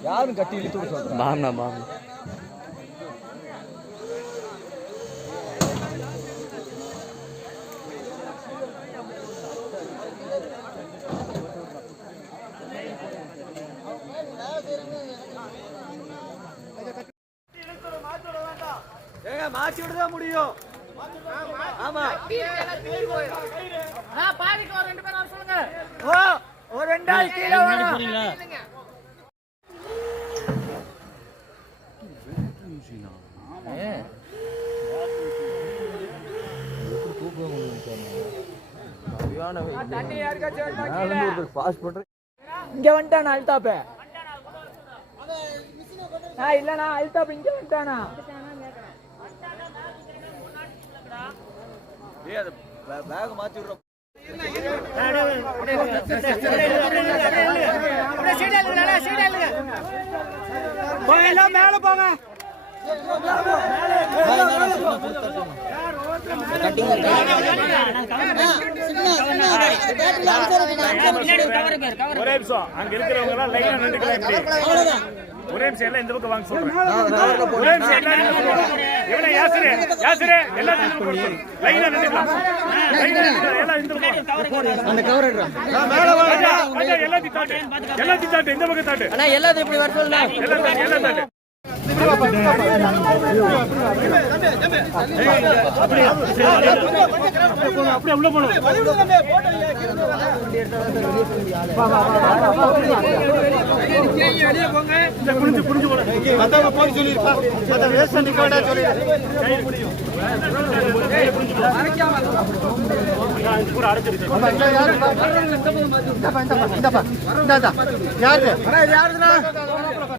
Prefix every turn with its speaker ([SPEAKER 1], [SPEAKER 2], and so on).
[SPEAKER 1] யாரும் கட்டி இழுத்து விட சொல்றேன்.
[SPEAKER 2] பாம்னா பாம்
[SPEAKER 1] மாற்றி விடதான் முடியும். ஆமா
[SPEAKER 3] பாதிக்கு ஒரு 2 பேர் வர சொல்லுங்க.
[SPEAKER 1] ஒரு 2 ஆள் கீழே வரீங்களா? இங்க வந்துட்டானா அல்தாப்ப? இல்லண்ணா அல்தாப் இங்க வந்துட்டானா? பேக் மாத்தி விடுறோம். மேல போங்க.
[SPEAKER 4] ஒரே நிமிஷம் அங்க இருக்கிறவங்க எல்லாம் லைனா நின்னுக்கலாம். ஒரே நிமிஷம் எல்லாம் இந்த பக்கம் வாங்க சொல்றேன். ஒரே நிமிஷம் இவனே யாசிரே எல்லாம் இந்த பக்கம் லைனா நின்னுக்கலாம். எல்லாம் இந்த பக்கம்
[SPEAKER 1] அந்த கவர் எடுறா.
[SPEAKER 4] மேல வாங்க. அண்ணா எல்லாத்தையும் தாட்டு இந்த பக்கம் தாட்டு.
[SPEAKER 1] அண்ணா எல்லாத்தையும் இப்படி வர சொல்லுங்க.
[SPEAKER 4] எல்லாம் தாட்டு அப்படியே உள்ள போணும். புரிஞ்சு
[SPEAKER 1] யாரு